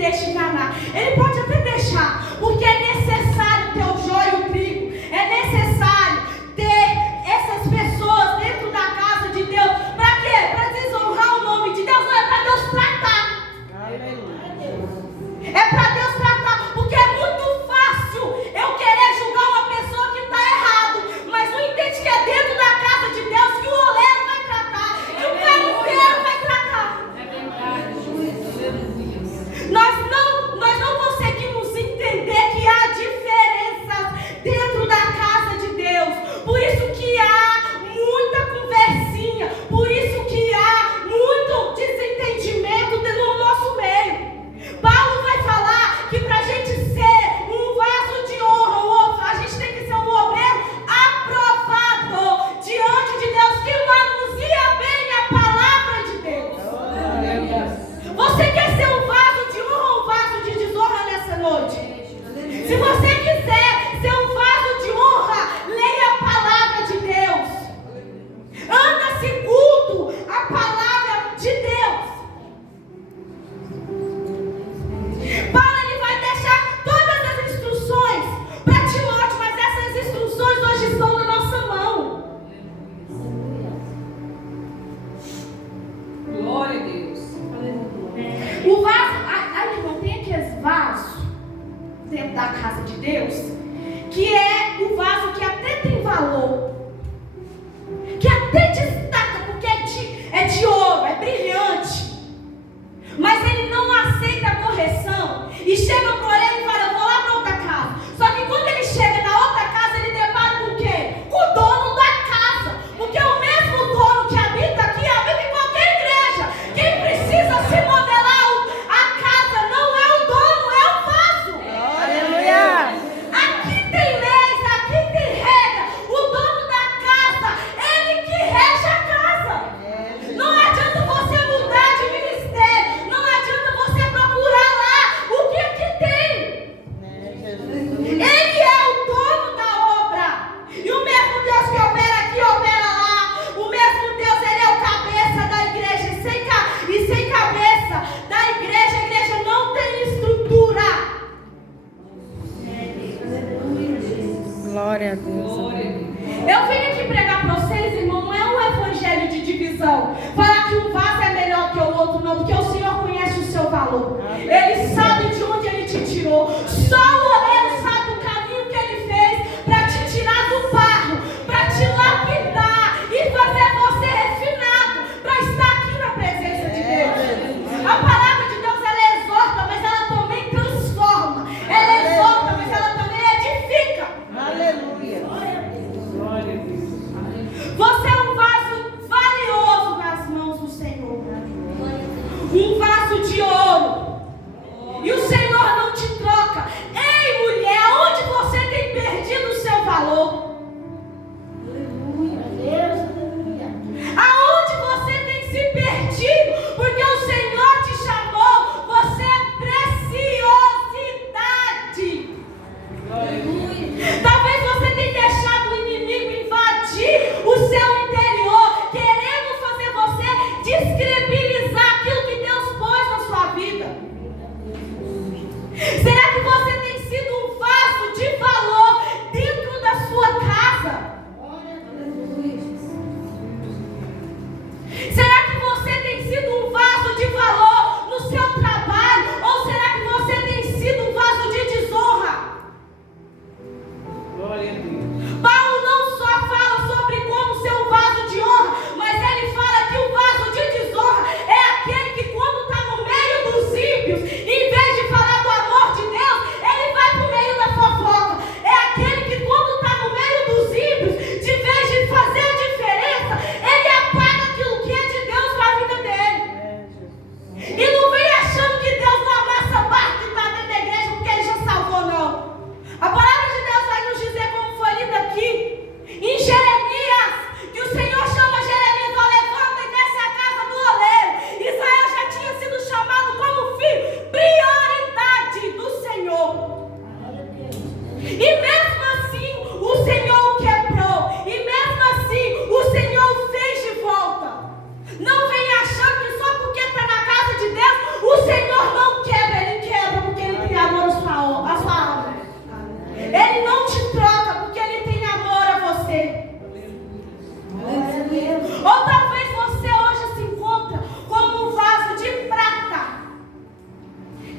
deixe enganar. Ele pode até deixar, porque é necessário ter o joio e o trigo. É necessário ter essas pessoas dentro da casa de Deus. Para quê? Para desonrar o nome de Deus. Não é para Deus tratar. É para Deus tratar, porque é muito fácil eu querer julgar uma pessoa que está errado, mas não entende que é dentro da casa de Deus que o oleiro vai tratar, que o carpinteiro vai tratar. Nós não conseguimos entender que há diferença dentro da casa de Deus. Por isso que há muita conversinha, por isso que há muito desentendimento no nosso meio. Paulo vai falar que para a gente ser um vaso de honra, a gente tem que ser um obreiro aprovado diante de Deus, que manuseia bem a palavra de Deus. Você quer ser um vaso de honra ou um vaso de desonra nessa noite? Se você quiser ser um vaso de honra, leia a palavra de Deus. Anda segundo a palavra de Deus. Paulo, ele vai deixar todas as instruções para Timóteo, mas essas instruções hoje estão na nossa mão. Glória a Deus. O vaso, irmão, tem aqueles vasos dentro da casa de Deus, que é o vaso que até tem valor, que até destaca, porque é de ouro, é brilhante, mas ele não aceita a correção e chega por ele e fala: eu vou lá para outra casa. Só que quando ele chega na outra casa, ele depara com quem? Com o dono da casa, porque o mesmo dono que habita aqui habita em qualquer igreja. Quem precisa se modelar a casa não é o dono, é o vaso. Aleluia! Aqui tem leis, aqui tem regra. O dono da casa, ele que rege a casa. Não adianta você mudar de ministério, não adianta você procurar lá o que aqui tem. Ele é o dono da obra. E o mesmo Deus que opera aqui, opera lá. O mesmo Deus, ele é o cabeça da igreja. E sem cabeça da igreja, a igreja não tem estrutura. Glória a Deus. Glória a Deus. Eu vim aqui pregar para vocês, irmão, não é um evangelho de divisão. Falar que um vaso é melhor que o outro, não, porque o Senhor conhece o seu valor. Ele sabe de onde ele te tirou. Só o oleiro sabe o caminho que ele fez para te tirar do barro, para te lapidar e fazer você refinado para estar aqui na presença de Deus. A palavra de Deus, ela exorta, mas ela também transforma. Ela exorta, mas ela também edifica. Aleluia! Glória a Deus. Você é um vaso valioso nas mãos do Senhor. Um vaso de ouro. E o Senhor não te troca.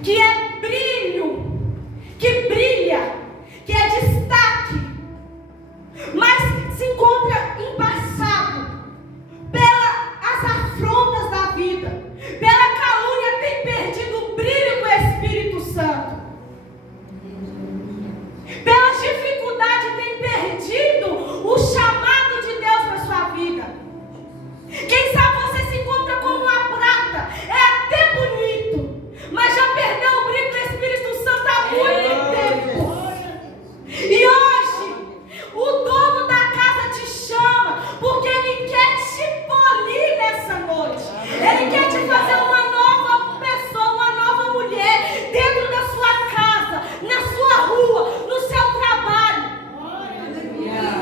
que é brilho, que brilha, que é destaque, mas se encontra embaçado pelas afrontas da vida, pela calúnia, tem perdido o brilho do Espírito Santo, pela dificuldade, tem perdido o chamado de Deus para sua vida. Quem sabe você se encontra como uma prata, é até bonito, mas já perdeu o brilho do Espírito Santo há muito tempo. E hoje, o dono da casa te chama, porque ele quer te polir nessa noite. Ele quer te fazer uma nova pessoa, uma nova mulher, dentro da sua casa, na sua rua, no seu trabalho.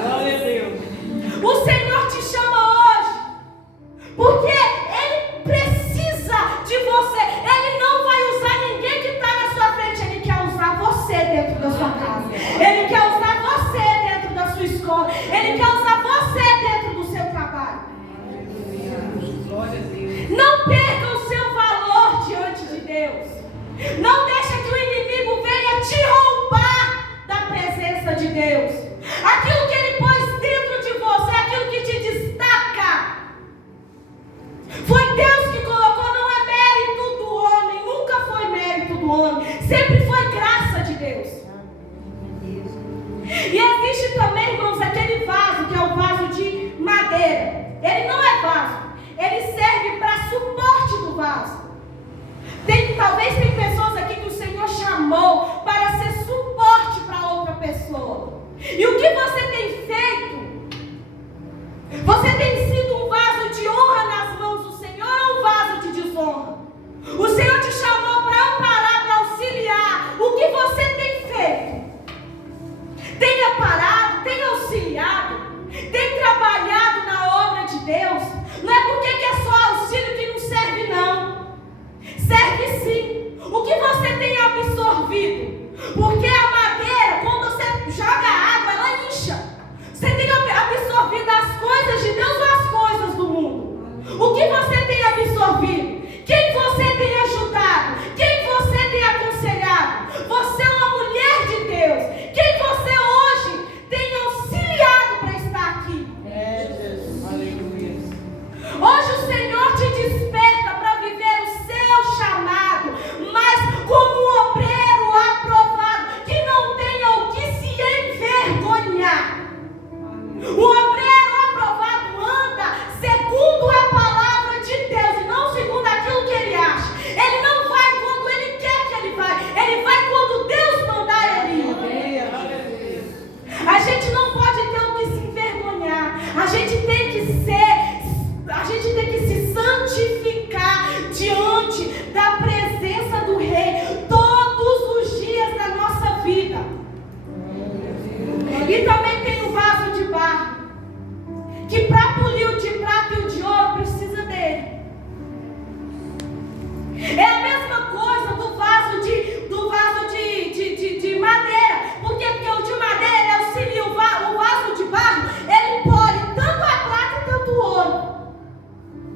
Glória a Deus. O Senhor te chama hoje, porque Ele precisa de você. Ele não vai usar ninguém que está na sua frente. Ele quer usar você dentro da sua casa. Ele quer usar você dentro da sua escola. Ele quer usar você dentro do seu trabalho. Glória a Deus. Não perca o seu valor diante de Deus. Não deixe que o inimigo venha te roubar da presença de Deus. Aquilo que Ele pôs dentro de você, aquilo que te destaca, foi Deus que colocou, não é mérito do homem, nunca foi mérito do homem, sempre foi graça de Deus. E existe também, irmãos, aquele vaso que é o vaso de madeira. Ele não é vaso, ele serve para suporte do vaso. Talvez tem pessoas aqui que o Senhor chamou para ser suporte para outra pessoa. E o que você tem feito? Você tem sido um vaso de honra nas mãos do Senhor ou um vaso de desonra? O Senhor te chamou para amparar, para auxiliar. O que você tem feito? Tem amparado, tem auxiliado, tem trabalhado na obra de Deus? Não é porque que é só auxílio que não serve, não. Serve sim. O que você tem absorvido? Porque a madeira, quando você joga água, ela incha. Você tem absorvido as coisas de Deus ou as coisas do mundo? O que você tem absorvido? Quem você tem ajudado? Quem você tem aconselhado? Você é uma mulher de Deus. Quem você hoje tem auxiliado para estar aqui? Aleluia. Hoje o Senhor te desperta para viver o seu chamado, mas como um obreiro aprovado, que não tenha o que se envergonhar. O obreiro aprovado anda segundo a palavra de Deus e não segundo aquilo que ele acha. Ele não vai quando ele quer que ele vai quando Deus mandar ele ir. A gente não pode ter o que se envergonhar. A gente tem que se santificar diante da presença do Rei todos os dias da nossa vida. E também tem o vaso de barro, que para polir o de prata e o de ouro precisa dele. É a mesma coisa do vaso de madeira. Por quê? Porque o de madeira ele auxilia o vaso de barro, ele pode tanto a prata e tanto o ouro.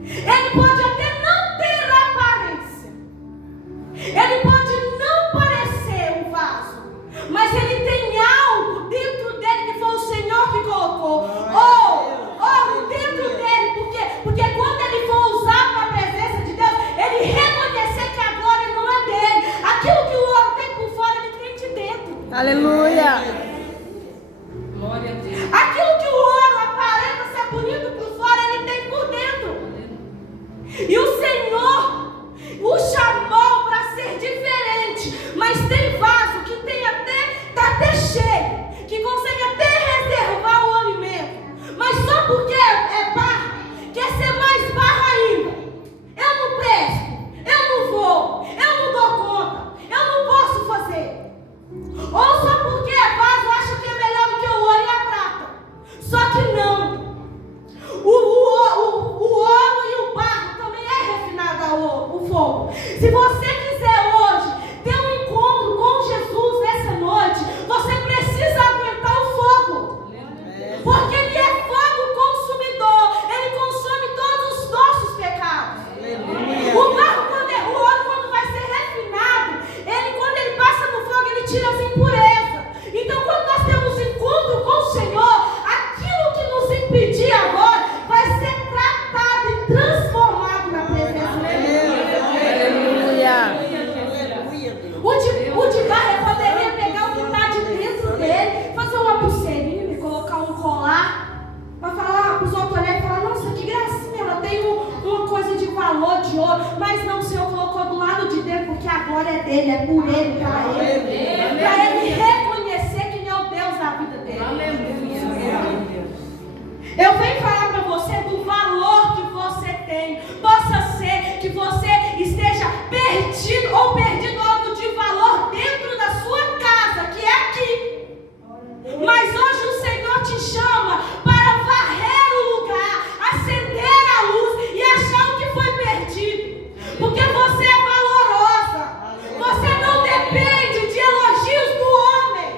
Ele pode até não ter aparência, ele pode não parecer um vaso, mas ele tem algo dentro dele que foi o Senhor que colocou. Ou dentro dele, porque quando ele for usado na presença de Deus, ele reconhecer que a glória não é dele. Aquilo que o ouro tem por fora, ele tem de dentro. Aleluia. Glória a Deus. Aquilo que o ouro aparenta ser bonito por fora, ele tem por dentro. E o Senhor o chamou para ser diferente. Mas tem vaso que está até cheio, que consegue até reservar o alimento, mas só porque é barro, quer ser mais barro ainda. Eu não presto, eu não vou, eu não dou conta, eu não posso fazer. Ou só porque é vaso dele, é por ele, para ele. Para ele reconhecer quem é o Deus da vida dele. Eu venho falar para você do valor que você tem. Possa ser que você esteja perdido ou perdido algo de valor dentro da sua casa, que é aqui. Mas hoje o Senhor te chama para varrer o lugar, acender a luz e achar o que foi perdido. Porque você é valorosa. Você não depende de elogios do homem.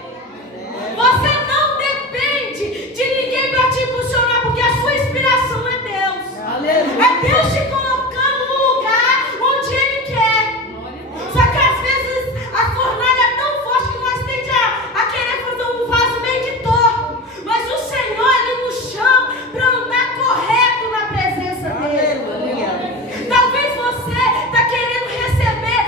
Você não depende de ninguém para te impulsionar, porque a sua inspiração é Deus. É Deus te colocando no lugar onde Ele quer. Só que às vezes a fornalha é tão forte que nós tendemos a querer fazer um vaso meio de torto. Mas o Senhor, Ele nos chama para andar correto na presença dEle. Talvez você está querendo receber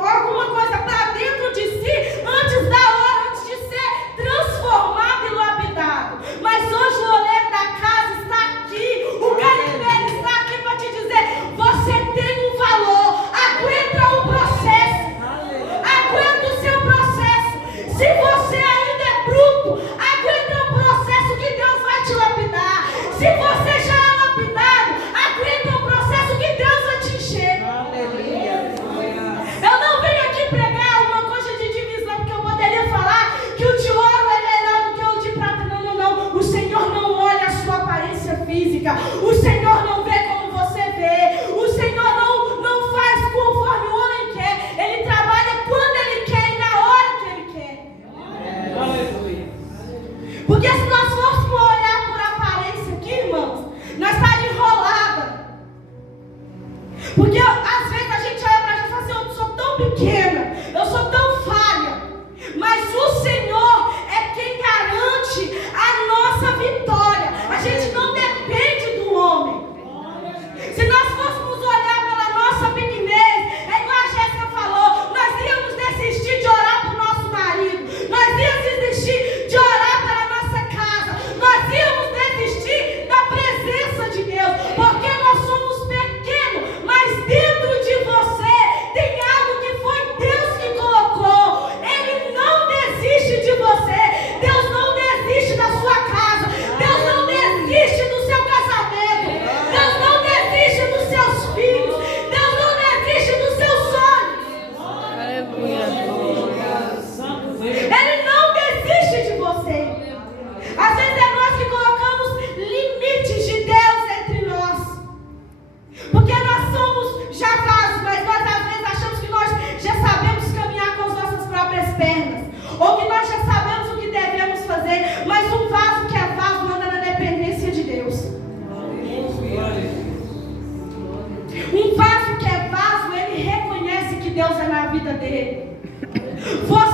alguma coisa para dentro de si antes da hora, antes de ser transformado e lapidado. Mas hoje o oleiro da casa está aqui, o garimpeiro está aqui para te dizer: você tem um valor, aguenta o processo, aguenta o seu processo. Se você ainda é bruto, aguenta o processo que Deus vai te lapidar. Se você já é lapidado, aguenta o processo que Deus vai te encher. Eu não venho aqui pregar uma coisa de divisão, porque eu poderia falar que o de ouro é melhor do que o de prata. Não. O Senhor não olha a sua aparência física. O Senhor não vê como você vê. O Senhor não faz conforme o homem quer. Ele trabalha quando Ele quer e na hora que Ele quer. Aleluia. Porque se nós fôssemos olhar por aparência aqui, irmãos, nós estaríamos enroladas. Porque às vezes a gente olha para a gente e fala assim: eu sou tão pequena, eu sou tão falha. Mas o Senhor é quem garante a nossa vitória. A gente não depende do homem. Se nós fôssemos olhar pela nossa pequenez, é igual a Jéssica falou, nós íamos desistir de orar para o nosso marido, nós íamos desistir de orar pela nossa casa, nós íamos desistir da presença de Deus, porque nós somos pequenos. Mas dentro de você tem algo que foi Deus que colocou. Ele não desiste de você. Deus não desiste da sua casa. Deus não desiste do seu casamento. Deus não desiste dos seus filhos. Deus não desiste dos seus sonhos. Ele não desiste de você. Às vezes é nós que colocamos limites de Deus entre nós. Porque nós somos já vasos, mas nós às vezes achamos que nós já sabemos caminhar com as nossas próprias pernas. Ou que nós já sabemos o que devemos fazer. Mas um vaso que é vaso anda na dependência de Deus. Um vaso que é vaso, ele reconhece que Deus é na vida dele. Você